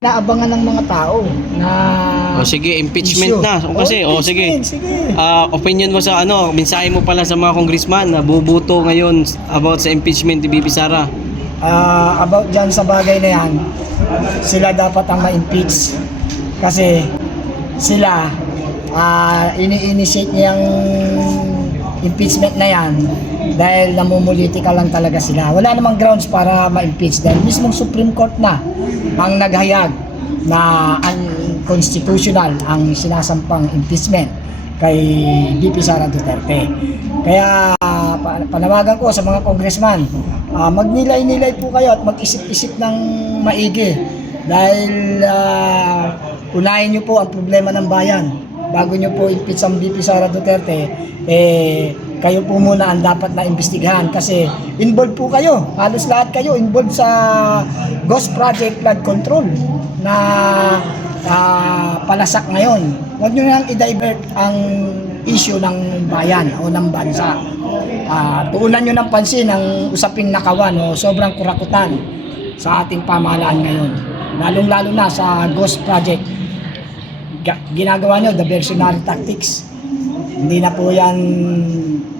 Naabangan ng mga tao na O sige, impeachment issue. na. O kasi, o sige. Sige. Opinion mo sa mensahe mo pala sa mga congressman na bubuto ngayon about sa impeachment ni Bibi Sara. About dyan sa bagay na yan, sila dapat ang ma-impeach. Kasi sila, ini-initiate niyang impeachment na yan dahil namumulitika lang talaga sila. Wala namang grounds para ma-impeach dahil mismong Supreme Court na ang naghayag na unconstitutional ang sinasampang impeachment kay VP Sara Duterte. Kaya panawagan ko sa mga congressman, magnilay-nilay po kayo at mag-isip-isip ng maigi dahil unahin nyo po ang problema ng bayan. Bago nyo po impeach ang VP Sara Duterte, kayo po muna ang dapat na imbestigahan kasi involved po kayo. Halos lahat kayo involved sa Ghost Project Flood Control na palasak ngayon. Huwag nyo nang i-divert ang issue ng bayan o ng bansa. Tuunan nyo ng pansin ang usaping nakawan o sobrang kurakutan sa ating pamahalaan ngayon. Lalong-lalo na sa Ghost Project. Ginagawa nyo, diversionary tactics. Hindi na po yan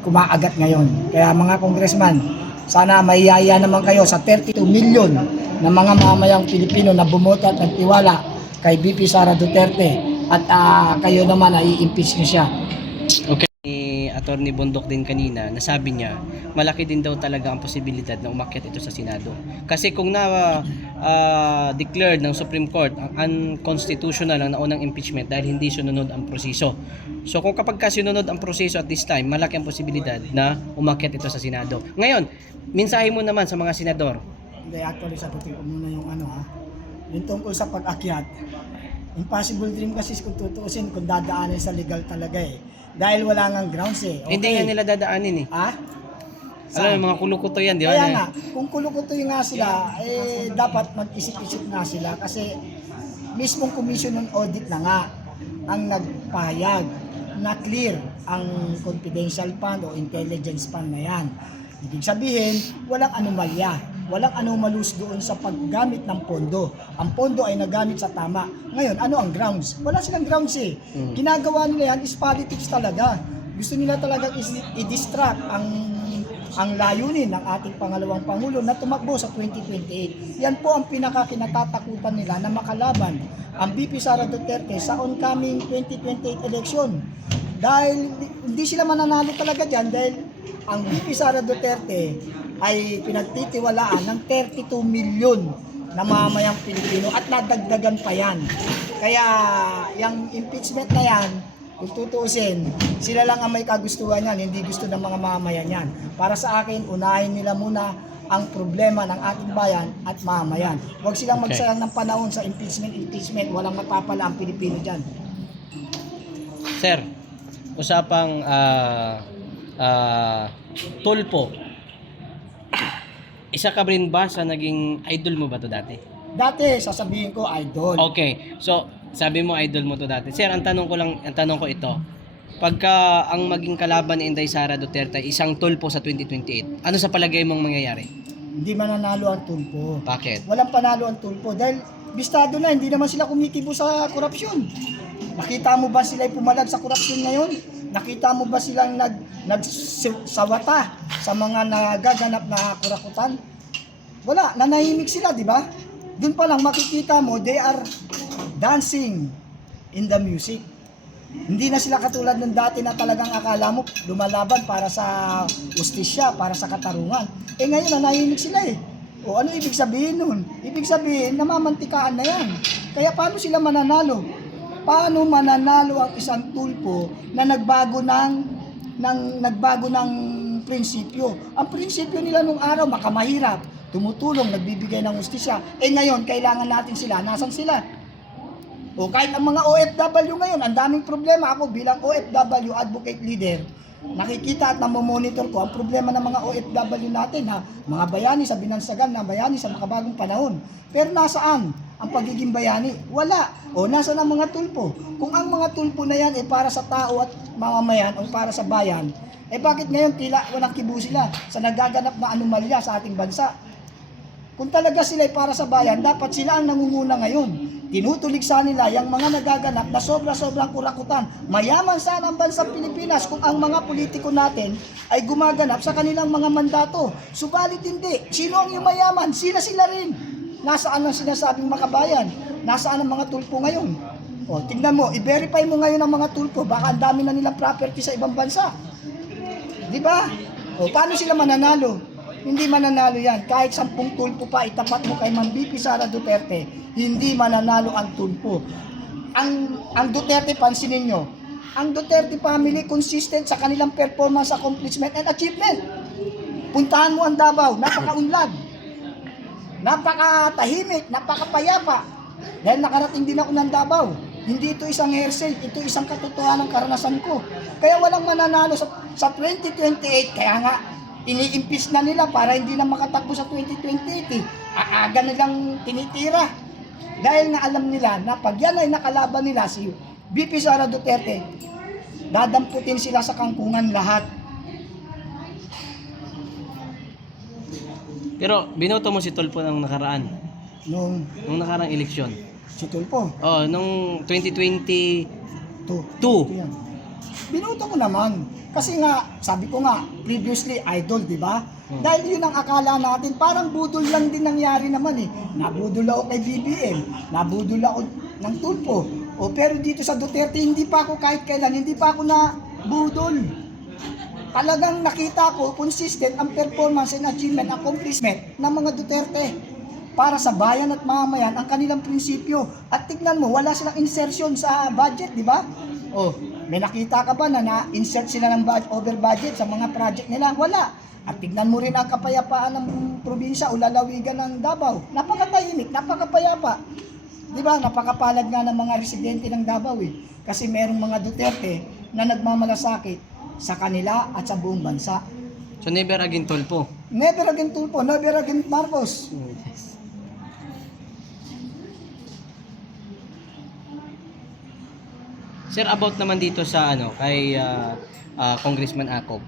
kumaagat ngayon. Kaya mga congressman, sana maiyaya naman kayo sa 32 million na mga mamamayang Pilipino na bumoto at nagtiwala kay VP Sara Duterte at kayo naman ay i-impeach nyo siya. Okay. Ni Attorney Bondok din kanina, nasabi niya, malaki din daw talaga ang posibilidad na umakyat ito sa Senado. Kasi kung declared ng Supreme Court ang unconstitutional ang naunang impeachment dahil hindi sununod ang proseso. So kung kapag sinunod ang proseso at this time, malaki ang posibilidad na umakyat ito sa Senado. Ngayon, mensahe mo naman sa mga senador. Hindi, actually sagutin ko muna yung yung tungkol sa pag-akyat. Impossible dream kasi kung tutuusin kung dadaanin sa legal talaga dahil wala ngang grounds Okay. Hindi nga nila dadaanin Alam mo, mga kulukuto yan, di ba? Kaya nga, kung kulukutoy nga sila, dapat mag-isip-isip nga sila kasi mismong Commission on Audit na nga ang nagpahayag na clear ang confidential fund o intelligence fund na yan. Ibig sabihin, walang anomalya. Walang anomalous doon sa paggamit ng pondo. Ang pondo ay nagamit sa tama. Ngayon, ano ang grounds? Wala silang grounds Ginagawa nila yan is politics talaga. Gusto nila talaga i-distract ang layunin ng ating pangalawang Pangulo na tumakbo sa 2028. Yan po ang pinakakinatatakutan nila na makalaban ang VP Sara Duterte sa oncoming 2028 election. Dahil hindi sila mananalo talaga dyan dahil ang VP Sara Duterte ay pinagtitiwalaan ng 32 milyon na mamamayang Pilipino at nadagdagan pa yan. Kaya yung impeachment na yan, kung tutuusin, sila lang ang may kagustuhan yan, hindi gusto ng mga mamayan yan. Para sa akin, unahin nila muna ang problema ng ating bayan at mamayan. Huwag silang magsayang ng panahon sa impeachment, walang mapapala ang Pilipino dyan. Sir, usapang tulpo. Isa ka rin ba sa naging idol mo ba to dati? Dati, sasabihin ko, idol. Okay. So, sabi mo idol mo to dati. Sir, ang tanong ko ito. Pagka ang maging kalaban ni Inday Sara Duterte isang tulpo sa 2028, ano sa palagay mong mangyayari? Hindi mananalo ang tulpo. Bakit? Walang panalo ang tulpo dahil bistado na, hindi naman sila kumikibo sa korupsyon. Nakita mo ba sila pumalag sa korupsyon ngayon? Nakita mo ba silang nagsawata sa mga nagaganap na kurakutan? Wala, nanahimik sila, di ba? Doon pa lang makikita mo, they are dancing in the music. Hindi na sila katulad ng dati na talagang akala mo lumalaban para sa justisya, para sa katarungan. Ngayon nanahimik sila O ano ibig sabihin nun? Ibig sabihin, namamantikaan na yan. Kaya paano sila mananalo? Paano mananalo ang isang tulpo na nagbago ng prinsipyo? Ang prinsipyo nila nung araw, makamahirap, tumutulong, nagbibigay ng hustisya. Ngayon, kailangan natin sila. Nasaan sila? O kahit ang mga OFW ngayon, ang daming problema. Ako bilang OFW advocate leader, nakikita at namomonitor ko ang problema ng mga OFW natin, mga bayani sa binansagan, na bayani sa makabagong panahon. Pero nasaan ang pagiging bayani? Wala. O nasaan ang mga tulpo? Kung ang mga tulpo na yan ay para sa tao at mamamayan o para sa bayan, bakit ngayon tila walang kibo sila sa nagaganap na anomalya sa ating bansa? Kung talaga sila ay para sa bayan, dapat sila ang nangunguna ngayon. Tinutulig sa nila yung mga nagaganap na sobra-sobrang kurakutan. Mayaman sana ang bansang Pilipinas kung ang mga politiko natin ay gumaganap sa kanilang mga mandato. Subalit hindi. Sino ang yumayaman? Sila rin. Nasaan ang sinasabing makabayan? Nasaan ang mga tulpo ngayon? O, tingnan mo, i-verify mo ngayon ang mga tulpo. Baka ang dami na nilang property sa ibang bansa. Di ba? O, paano sila mananalo? Hindi mananalo yan. Kahit 10 tulpo pa itapat mo kay Ma'am BP Sara Duterte, hindi mananalo ang tulpo. Ang Duterte, pansinin nyo, ang Duterte family consistent sa kanilang performance, accomplishment, and achievement. Puntahan mo ang Davao, napakaunlad, napakatahimik, napakapayapa. Dahil nakarating din ako ng Davao. Hindi ito isang hearsay, ito isang katotohanan ng karanasan ko. Kaya walang mananalo sa 2028, kaya nga, ini-impeach na nila para hindi na makatakbo sa 2028. Aaga nilang tinitira. Dahil nga alam nila na pag yan ay nakalaban nila si BP Sara Duterte, dadamputin sila sa kangkungan lahat. Pero binoto mo si Tulfo ng nakaraan, Nung nung nakaraang eleksyon. si Tulfo, Oh, nung 2022. yan. Binuto ko naman. Kasi nga, sabi ko nga, previously idol, di ba? Dahil yun ang akala natin, parang budol lang din nangyari naman eh. Nabudol ako kay BBM, nabudol ako ng Tulfo. O pero dito sa Duterte, hindi pa ako kahit kailan, hindi pa ako na budol. Talagang nakita ko, consistent ang performance and achievement, accomplishment ng mga Duterte para sa bayan at mamamayan ang kanilang prinsipyo. At tignan mo, wala silang insertion sa budget, di ba? Oh, may nakita ka ba na na-insert sila ng over budget sa mga project nila? Wala. At tignan mo rin ang kapayapaan ng probinsya o lalawigan ng Davao. Napakatahimik, napakapayapa. Di ba? Napakapalad nga ng mga residente ng Davao eh. Kasi merong mga Duterte na nagmamalasakit sa kanila at sa buong bansa. So never again Tulfo. Never again Tulfo, never again Marcos. Sir, about naman dito sa kay Congressman Acop.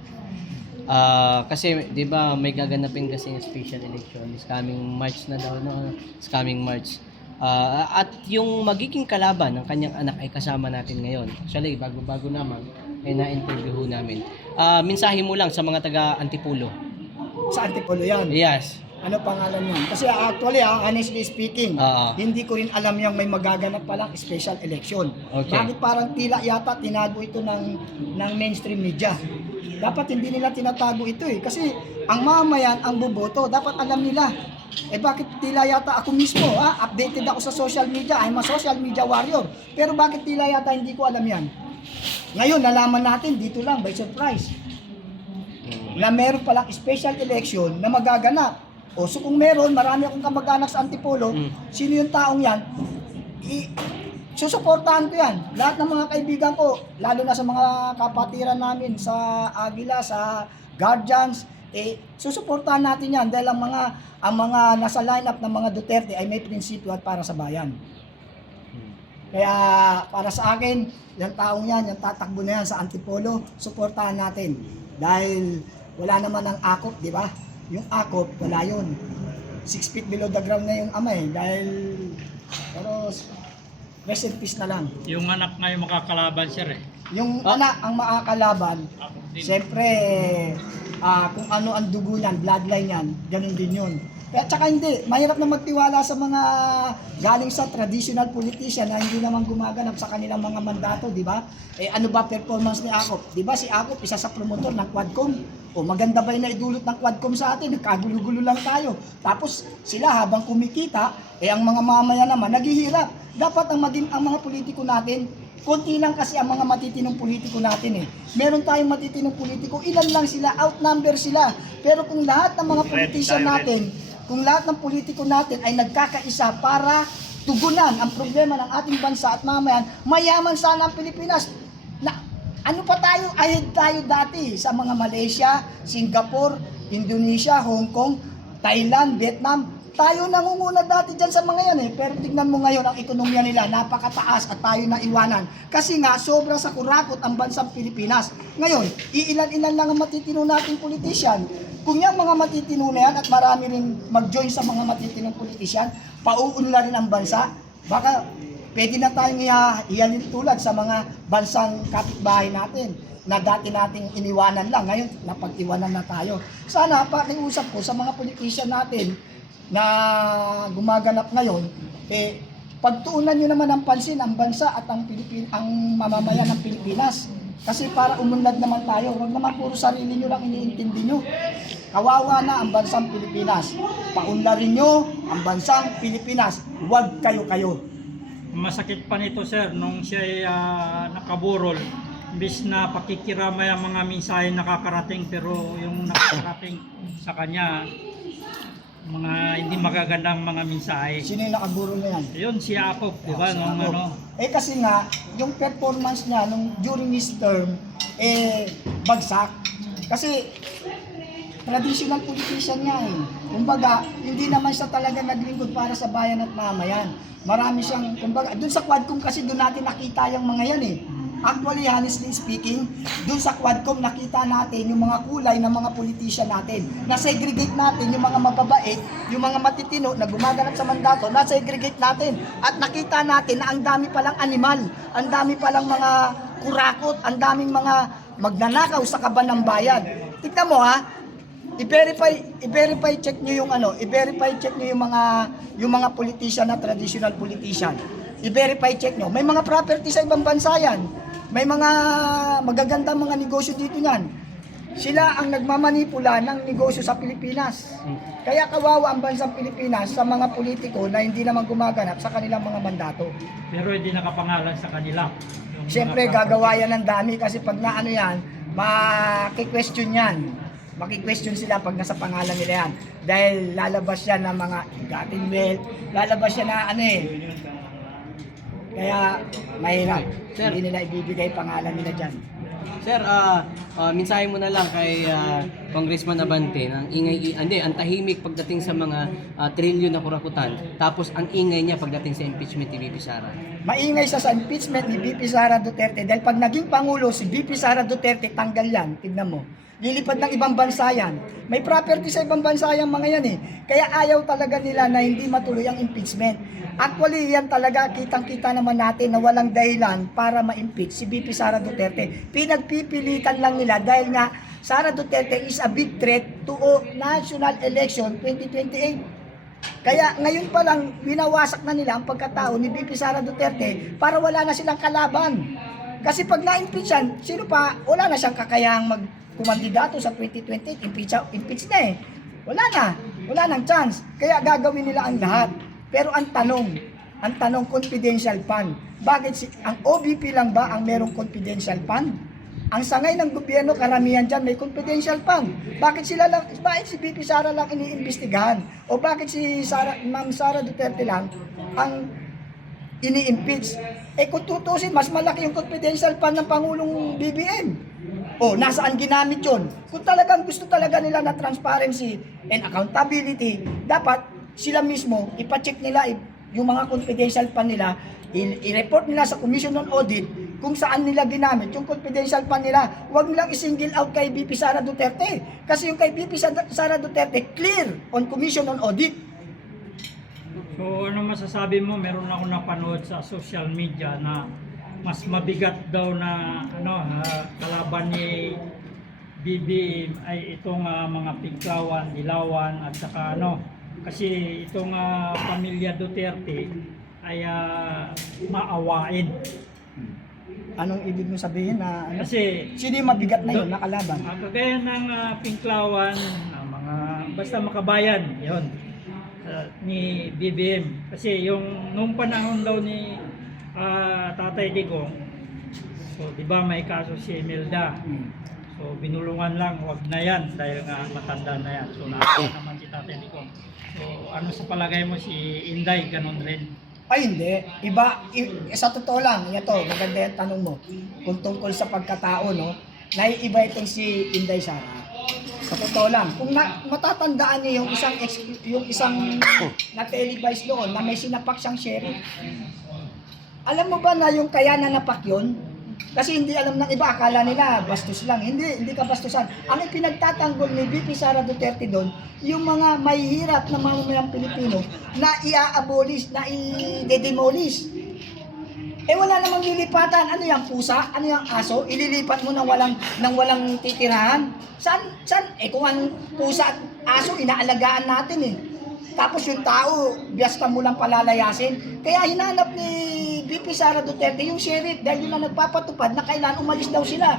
Kasi 'di ba may gaganapin kasi yung special election is coming March na daw, no? It's coming March. At yung magiging kalaban ng kanyang anak ay kasama natin ngayon. Actually, bago-bago naman ay na-interview namin. Mensahe mo lang sa mga taga Antipolo. Sa Antipolo yan. Yes. Ano pangalan yan? Kasi actually, honestly speaking, hindi ko rin alam yung may magaganap palang special election. Okay. Bakit parang tila yata tinago ito ng mainstream media? Dapat hindi nila tinatago ito eh. Kasi ang mamayan, ang boboto, dapat alam nila. Eh bakit tila yata ako mismo, updated ako sa social media, I'm a social media warrior. Pero bakit tila yata hindi ko alam yan? Ngayon, nalaman natin dito lang by surprise na meron palang special election na magaganap. O so kung meron, marami akong kamag-anak sa Antipolo, sino yung taong yan, susuportahan ko yan. Lahat ng mga kaibigan ko, lalo na sa mga kapatiran namin sa Aguila, sa Guardians, susuportahan natin yan dahil ang mga nasa lineup ng mga Duterte ay may prinsipyo at para sa bayan. Kaya para sa akin, yung taong yan, yung tatakbo na yan sa Antipolo, suportahan natin. Dahil wala naman ang Acop, di ba? Yung Acop, wala yun. 6 feet below the ground na yung ama eh. Dahil, pero rest in peace na lang. Yung anak nga yung makakalaban sir eh. Yung anak ang makakalaban, siyempre, kung ano ang dugo niyan, bloodline niyan, ganun din yun. At saka hindi, mahirap na magtiwala sa mga galing sa traditional politician na hindi naman gumaganap sa kanilang mga mandato, di ba? Ano ba performance ni Acop? Di ba si Acop, isa sa promotor ng Quadcom? O maganda ba yung naidulot ng Quadcom sa atin? Nagkagulo-gulo lang tayo. Tapos sila habang kumikita, ang mga mamaya naman naghihirap. Dapat ang mga politiko natin, konti lang kasi ang mga matitinong politiko natin eh. Meron tayong matitinong politiko, ilan lang sila, outnumber sila. Pero kung lahat ng mga politician natin, kung lahat ng politiko natin ay nagkakaisa para tugunan ang problema ng ating bansa at mamayan, mayaman sana ang Pilipinas. Ano pa tayo? Ahead tayo dati sa mga Malaysia, Singapore, Indonesia, Hong Kong, Thailand, Vietnam. Tayo nangunguna dati dyan sa mga yan eh. Pero tignan mo ngayon ang ekonomiya nila, napakataas at tayo na iwanan. Kasi nga, sobra sa kurakot ang bansang Pilipinas. Ngayon, iilan-ilan lang ang matitino nating politician. Kung yung mga matitino na yan at marami rin mag-join sa mga matitinong politisyan, pauunla rin ang bansa, baka pwede na tayong ihalin tulad sa mga bansang kapitbahay natin na dati nating iniwanan lang, ngayon napag-iwanan na tayo. Sana pakiusap ko sa mga politician natin na gumaganap ngayon, pagtuunan nyo naman ng pansin ang bansa at ang mamamayan ng Pilipinas. Kasi para umunlad naman tayo, huwag naman puro sarili nyo lang iniintindi nyo. Kawawa na ang bansang Pilipinas. Paunlarin nyo ang bansang Pilipinas. Huwag kayo-kayo. Masakit pa nito sir, nung siya ay nakaburol, imbis na pakikiramay ang mga mensahe nakakarating, pero yung nakakarating sa kanya, mga hindi magagandang mga mensahe. Sino yung nakaguro na yan? Yun si Jacob, di ba? Si Nung Jacob. ano, Kasi nga, yung performance niya during his term, bagsak. Kasi traditional politician niya Kumbaga, hindi naman siya talaga naglingkod para sa bayan at mamayan. Marami siyang, kumbaga, dun sa Quadcom kasi dun natin nakita yung mga yan Actually, honestly speaking, dun sa Quadcom nakita natin yung mga kulay ng mga politician natin. Na-segregate natin yung mga mababait, yung mga matitino na gumaganap sa mandato, na-segregate natin. At nakita natin na ang dami palang animal, ang dami palang mga kurakot, ang daming mga magnanakaw sa kaban ng bayan. Tignan mo i-verify check niyo i-verify check niyo yung mga politician na traditional politician. I-verify check niyo. May mga property sa ibang bansa yan. May mga magagandang mga negosyo dito niyan. Sila ang nagmamanipula ng negosyo sa Pilipinas. Kaya kawawa ang bansang Pilipinas sa mga politiko na hindi naman gumaganap sa kanilang mga mandato. pero hindi nakapangalan sa kanila. Yung Siyempre, mga- gagawa yan ng dami kasi pag naano yan, maki-question yan. Maki-question sila pag nasa pangalan nila yan. Dahil lalabas yan ng mga gotten wealth, lalabas yan na Kaya, mahirap. Sir. Hindi nila ibibigay pangalan nila dyan. Sir, mensahe mo na lang kay Congressman Abante ng ang tahimik pagdating sa mga trilyon na kurakutan, tapos ang ingay niya pagdating sa impeachment ni VP Sara. Maingay siya sa impeachment ni VP Sara Duterte dahil pag naging Pangulo si VP Sara Duterte, tanggal yan. Tignan mo. Lilipad ng ibang bansa yan. May property sa ibang bansa yung mga yan Kaya ayaw talaga nila na hindi matuloy ang impeachment. Actually, yan talaga, kitang-kita naman natin na walang dahilan para ma-impeach si VP Sara Duterte. Pinagpipilitan lang nila dahil nga Sara Duterte is a big threat to national election 2028. Kaya ngayon pa lang, winawasak na nila ang pagkatao ni VP Sara Duterte para wala na silang kalaban. Kasi pag na-impeach yan, sino pa, wala na siyang kakayahang magkumandidato sa 2028, impeach na Wala nang chance. Kaya gagawin nila ang lahat. Pero ang tanong confidential fund. Bakit ang OVP lang ba ang merong confidential fund? Ang sangay ng gobyerno, karamihan dyan may confidential fund. Bakit si VP Sara lang iniimbestigahan? O bakit si Ma'am Sara Duterte lang ang ini-impeach? Kung tutusin, mas malaki yung confidential fund ng Pangulong BBM. Nasaan ginamit yun? Kung talagang gusto talaga nila na transparency and accountability, dapat sila mismo, ipacheck nila yung mga confidential fund nila, i-report nila sa Commission on Audit kung saan nila ginamit yung confidential fund nila. Huwag nilang i-single out kay VP Sara Duterte. Kasi yung kay VP Sara Duterte, clear on Commission on Audit. So ano masasabi mo? Meron ako napanood sa social media na mas mabigat daw na kalaban ni BBM ay itong mga Piglawan, Dilawan at saka kasi itong pamilya Duterte ay maawain. Anong ibig mo sabihin na Kasi sino yung mabigat na yun, nakalaban? kagaya ng Piglawan, mga basta makabayan, yon ni BBM. Kasi nung panahon daw ni Tatay Digong, so di ba may kaso si Imelda. So binulungan lang, wag na yan dahil nga matanda na yan. So nakita naman si Tatay Digong. So ano sa palagay mo si Inday, ganun rin? Ay hindi, sa totoo lang, maganda yung tanong mo. Kung tungkol sa pagkatao, naiiba itong si Inday Sara. Sa totoo lang, kung matatandaan niyo yung isang na-televise doon na may sinapak siyang sheriff. Alam mo ba na yung kaya nanapak yun? Kasi hindi alam ng iba, akala nila bastos lang. Hindi ka bastusan. Ang ipinagtatanggol ni VP Sara Duterte doon, yung mga mahihirap na mamamayang Pilipino na i-abolish, na i-demolish. Eh wala namang lilipatan. Ano yung pusa? Ano yung aso? Ililipat mo nang walang titirahan? Saan? Eh kung ang pusa at aso, inaalagaan natin eh. Tapos yung tao, biyasta mo lang palalayasin. Kaya hinanap ni VP Sara Duterte yung sheriff dahil yun ang nagpapatupad na kailangan umalis daw sila.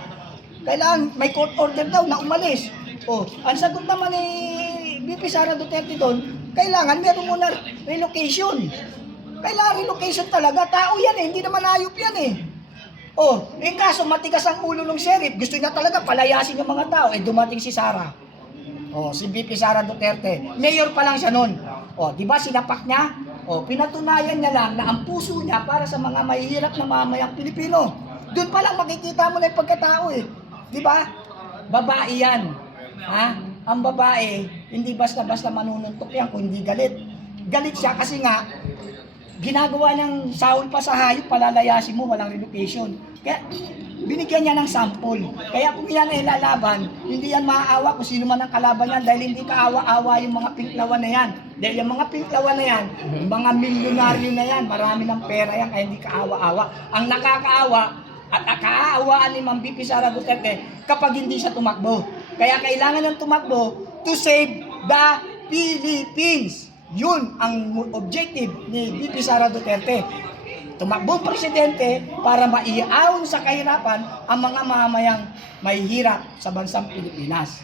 Kailangan may court order daw na umalis. O, ang sagot naman ni VP Sara Duterte doon, kailangan meron muna relocation. Kailangan relocation talaga. Tao yan eh, hindi naman hayop yan eh. O, kaso matigas ang ulo ng sheriff. Gusto niya talaga palayasin yung mga tao. Eh dumating si Sara. O, si VP Sara Duterte. Mayor pa lang siya noon. O, di ba sinapak niya? O, pinatunayan niya lang na ang puso niya para sa mga mahihirap na mamayang Pilipino. Doon pa lang makikita mo na yung pagkatao eh. Di ba? Babae yan. Ha? Ang babae, hindi basta-basta manununtok yan kung hindi galit. Galit siya kasi nga, ginagawa ng sahol pa sa hayop, palalayasin mo, walang relocation. Kaya, binigyan niya ng sample. Kaya kung yan ay lalaban, hindi yan maaawa kung sino man ang kalaban yan dahil hindi kaawa-awa yung mga pinklawan na yan. Dahil yung mga pinklawan na yan, yung mga milyonaryo na yan, marami ng pera yan, kaya hindi kaawa-awa. Ang nakakaawa at kaawaan ni Ma'am VP Sara Duterte kapag hindi siya tumakbo. Kaya kailangan ng tumakbo to save the Philippines. Yun ang objective ni VP Sara Duterte. Tumakbong presidente para maiaon sa kahirapan ang mga mamamayang mahihirap sa bansang Pilipinas.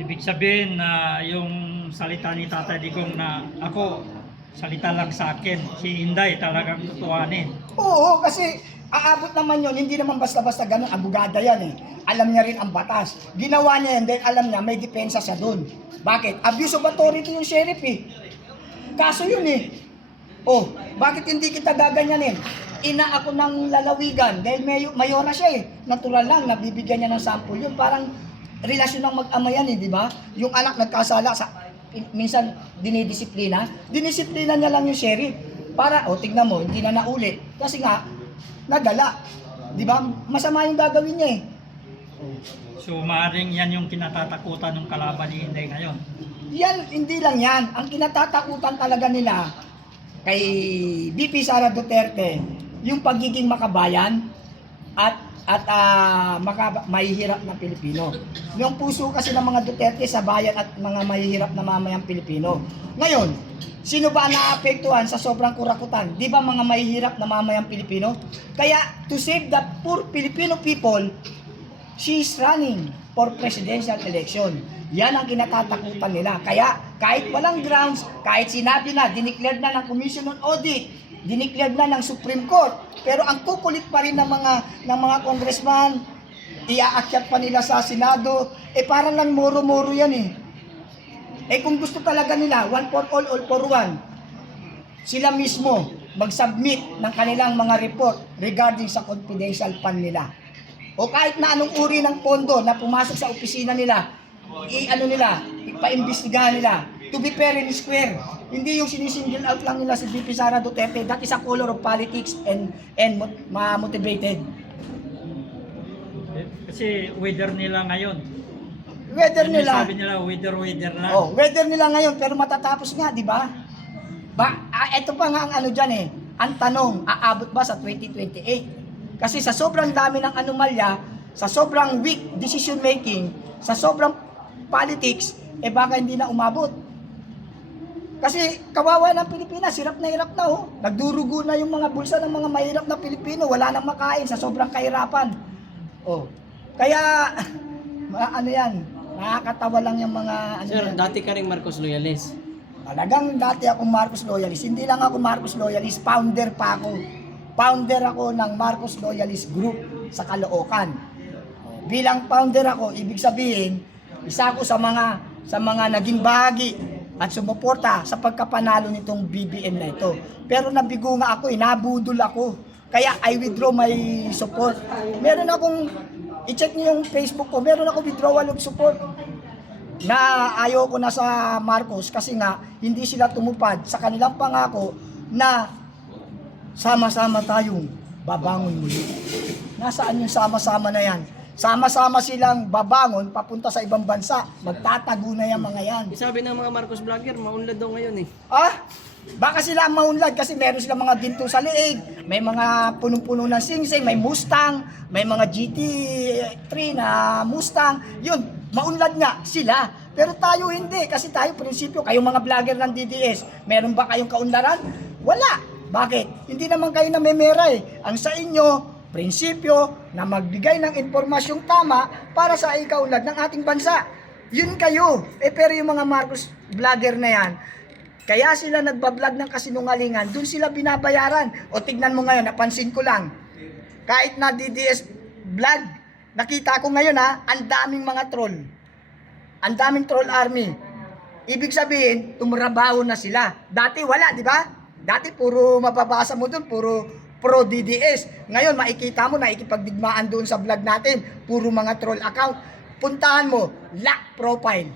Ibig sabihin na yung salita ni Tatay Digong na ako, salita lang sa akin, si Inday talagang tutuhanin. Oo, kasi aabot naman yun, hindi naman basta-basta ganun, abogada yan eh. Alam niya rin ang batas. Ginawa niya yan dahil alam niya may depensa siya doon. Bakit? Abuse of authority yung sheriff eh. Kaso yun eh. Oh, bakit hindi kita gaganyanin? Ina ako ng lalawigan dahil mayora siya eh. Natural lang, nabibigyan niya ng sample yun. Parang relasyon ng mag-ama yan eh, di ba? Yung anak nagkasala, minsan dinidisiplina. Dinisiplina niya lang yung sheriff. Para, tignan mo, hindi na naulit. Kasi nga, nadala. Di ba? Masama yung gagawin niya eh. So maaaring yan yung kinatatakutan ng kalaban ni Inday ngayon. Yan, hindi lang yan. Ang kinatatakutan talaga nila kay VP Sara Duterte, yung pagiging makabayan at mahihirap na Pilipino. Yung puso kasi ng mga Duterte sa bayan at mga mahihirap na mamayang Pilipino. Ngayon, sino ba naapektuhan sa sobrang kurakutan? Di ba mga mahihirap na mamayang Pilipino? Kaya to save the poor Filipino people, she's running for presidential election. Yan ang kinatatakutan nila. Kaya kahit walang grounds, kahit sinabi na, dineclared na ng Commission on Audit, dineclared na ng Supreme Court, pero ang kukulit pa rin ng mga congressman, iaakyat pa nila sa Senado, parang lang moro-moro yan eh. Kung gusto talaga nila, one for all for one, sila mismo mag-submit ng kanilang mga report regarding sa confidential fund nila. O kahit na anong uri ng pondo na pumasok sa opisina nila, ipa-imbestigahan nila. To be fair and square. Hindi yung sinisingle out lang nila si VP Sara Duterte. That is a color of politics and motivated. Kasi weather nila ngayon. Weather nila. Sabi nila weather lang. Oh, weather nila ngayon pero matatapos nga, di ba? Ito pa nga ang ano diyan eh. Ang tanong, aabot ba sa 2028? Kasi sa sobrang dami ng anomalya, sa sobrang weak decision making, sa sobrang politics, baka hindi na umabot. Kasi kawawa ng Pilipinas, hirap na oh. Nagdurugo na yung mga bulsa ng mga mahirap na Pilipino, wala nang makain sa sobrang kahirapan. Oh. Kaya ano yan, nakakatawa lang yung mga Sir, yan. dati ka ring Marcos loyalist. Talagang dati akong Marcos loyalist. Hindi lang ako Marcos loyalist, founder pa ako. Founder ako ng Marcos Loyalist Group sa Caloocan. Bilang founder ako, ibig sabihin, isa ako sa mga naging bahagi at sumuporta sa pagkapanalo nitong BBM na ito. Pero nabigo nga ako, nabudol ako. Kaya I withdraw my support. Meron akong, i-check niyo yung Facebook ko, meron ako withdrawal of support. Na ayaw ko na sa Marcos kasi nga hindi sila tumupad sa kanilang pangako na sama-sama tayong babangon muli. Nasaan yung sama-sama na yan? Sama-sama silang babangon papunta sa ibang bansa. Magtatago na yung mga yan. Sabi ng mga Marcos vlogger, maunlad daw ngayon eh. Ah, baka sila ang maunlad kasi meron silang mga ginto sa liig, may mga punong-puno ng singsing, may Mustang, may mga GT3 na Mustang. Yun, maunlad nga sila. Pero tayo hindi kasi tayo prinsipyo, kayong mga vlogger ng DDS, meron ba kayong kaunlaran? Wala. Bakit? Hindi naman kayo namemera eh. Ang sa inyo, prinsipyo na magbigay ng impormasyong tama para sa ikaunlad ng ating bansa. Yun kayo. Pero yung mga Marcos vlogger na yan, kaya sila nagbablog ng kasinungalingan, dun sila binabayaran. O tignan mo ngayon, napansin ko lang, kahit na DDS vlog, nakita ko ngayon ang daming mga troll. Ang daming troll army. Ibig sabihin, tumrabaho na sila. Dati wala, di ba? Dati puro mababasa mo dun, puro pro DDS. Ngayon, makikita mo na ikipagdigmaan doon sa vlog natin. Puro mga troll account. Puntahan mo, lock profile.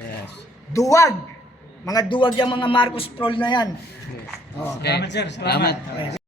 Yes. Duwag. Mga duwag yung mga Marcos troll na yan. Salamat sir, salamat. Salamat.